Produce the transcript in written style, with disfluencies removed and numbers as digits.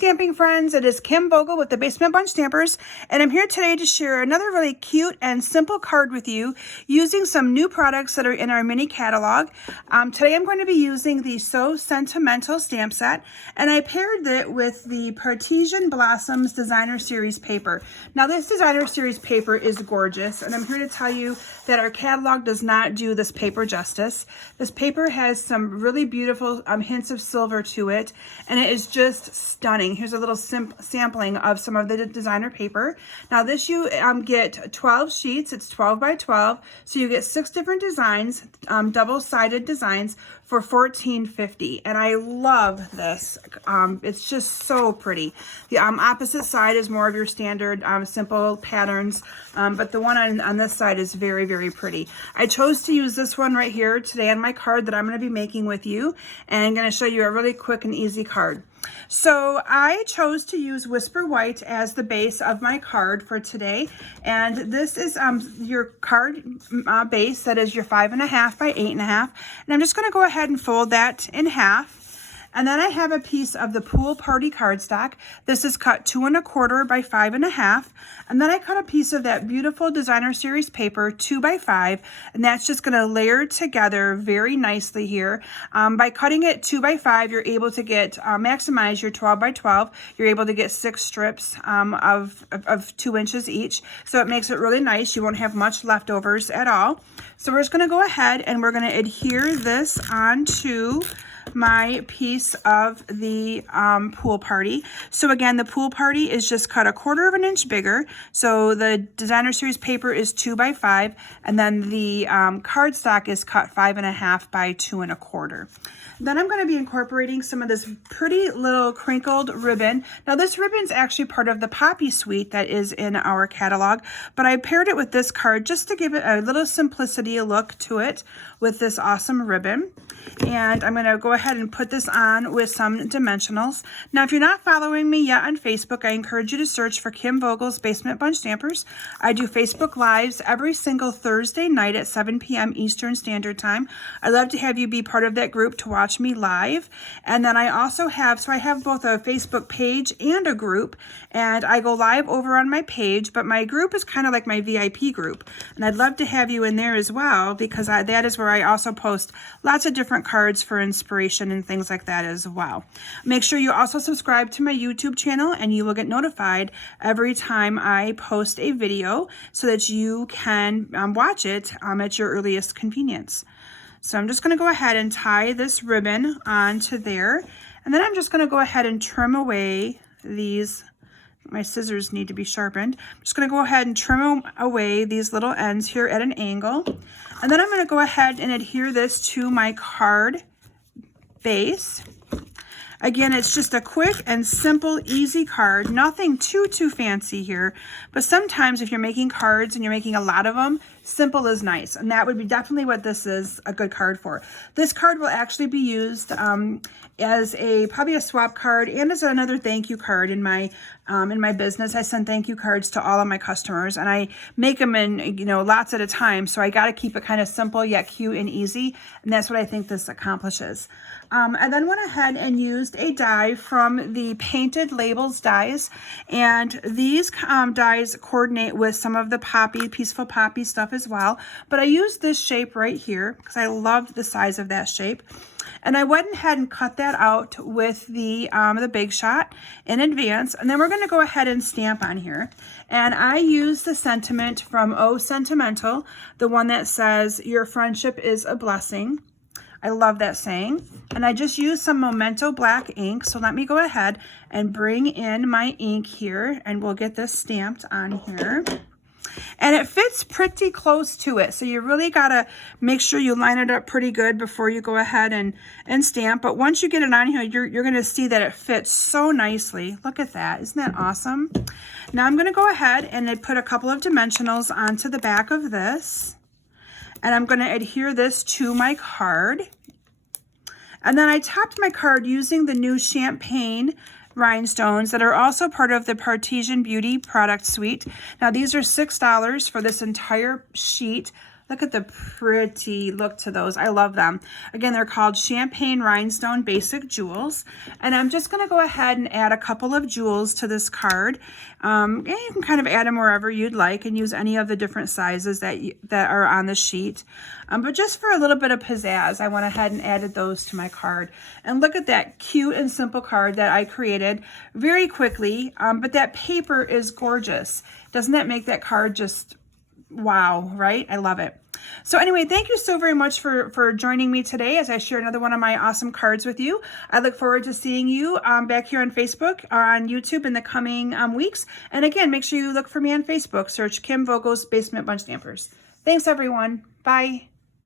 stamping friends, it is Kim Vogel with the Basement Bunch Stampers, and I'm here today to share another really cute and simple card with you using some new products that are in our mini catalog. Today I'm going to be using the So Sentimental stamp set, and I paired it with the Parisian Blossoms Designer Series paper. Now this Designer Series paper is gorgeous, and I'm here to tell you that our catalog does not do this paper justice. This paper has some really beautiful hints of silver to it, and it is just stunning. Here's a little sampling of some of the designer paper. Now this you get 12 sheets. It's 12 by 12, so you get 6 different designs, double-sided designs for $14.50, and I love this. It's just so pretty. The opposite side is more of your standard simple patterns, but the one on this side is very, very pretty. I chose to use this one right here today on my card that I'm going to be making with you, and I'm going to show you a really quick and easy card. So I chose to use Whisper White as the base of my card for today, and this is your card base. That is your 5.5 by 8.5, and I'm just going to go ahead and fold that in half. And then I have a piece of the Pool Party cardstock. This is cut 2 1/4 by 5.5. And then I cut a piece of that beautiful Designer Series paper 2 by 5. And that's just going to layer together very nicely here. By cutting it 2 by 5, you're able to get, maximize your 12 by 12. You're able to get 6 strips of 2 inches each. So it makes it really nice. You won't have much leftovers at all. So we're just going to go ahead and we're going to adhere this onto my piece of the Pool Party. So again, the Pool Party is just cut 1/4 inch bigger. So the Designer Series paper is 2 by 5, and then the cardstock is cut 5.5 by 2 1/4. Then I'm going to be incorporating some of this pretty little crinkled ribbon. Now this ribbon is actually part of the Poppy Suite that is in our catalog, but I paired it with this card just to give it a little simplicity look to it with this awesome ribbon. And I'm going to go ahead and put this on with some dimensionals. Now if you're not following me yet on Facebook, I encourage you to search for Kim Vogel's Basement Bunch Stampers. I do Facebook Lives every single Thursday night at 7 p.m. Eastern Standard Time. I'd love to have you be part of that group to watch me live. And then I also have, so I have both a Facebook page and a group, and I go live over on my page, but my group is kind of like my VIP group, and I'd love to have you in there as well, because that is where I also post lots of different cards for inspiration and things like that as well. Make sure you also subscribe to my YouTube channel, and you will get notified every time I post a video so that you can watch it at your earliest convenience. So I'm just going to go ahead and tie this ribbon onto there, and then I'm just going to go ahead and trim away these. My scissors need to be sharpened. I'm just going to go ahead and trim away these little ends here at an angle, and then I'm going to go ahead and adhere this to my card base. Again, it's just a quick and simple, easy card. Nothing too fancy here. But sometimes if you're making cards and you're making a lot of them, simple is nice. And that would be definitely what this is a good card for. This card will actually be used as probably a swap card and as another thank you card in my business. I send thank you cards to all of my customers, and I make them in lots at a time. So I got to keep it kind of simple yet cute and easy, and that's what I think this accomplishes. I then went ahead and used a die from the Painted Labels dies, and these dies coordinate with some of the Peaceful Poppy stuff as well. But I used this shape right here because I loved the size of that shape. And I went ahead and cut that out with the Big Shot in advance. And then we're going to go ahead and stamp on here. And I used the sentiment from Oh Sentimental, the one that says, "Your friendship is a blessing." I love that saying. And I just used some Memento black ink. So let me go ahead and bring in my ink here, and we'll get this stamped on here. And it fits pretty close to it, so you really got to make sure you line it up pretty good before you go ahead and stamp. But once you get it on here, you're going to see that it fits so nicely. Look at that. Isn't that awesome? Now I'm going to go ahead and put a couple of dimensionals onto the back of this, and I'm going to adhere this to my card. And then I topped my card using the new Champagne rhinestones that are also part of the Parisian Beauty product suite. Now these are $6 for this entire sheet. Look at the pretty look to those. I love them. Again, they're called Champagne Rhinestone Basic Jewels. And I'm just going to go ahead and add a couple of jewels to this card. And you can kind of add them wherever you'd like and use any of the different sizes that are on the sheet. But just for a little bit of pizzazz, I went ahead and added those to my card. And look at that cute and simple card that I created very quickly. But that paper is gorgeous. Doesn't that make that card just wow, right? I love it. So anyway, thank you so very much for joining me today as I share another one of my awesome cards with you. I look forward to seeing you back here on Facebook or on YouTube in the coming weeks. And again, make sure you look for me on Facebook. Search Kim Vogel's Basement Bunch Stampers. Thanks, everyone. Bye.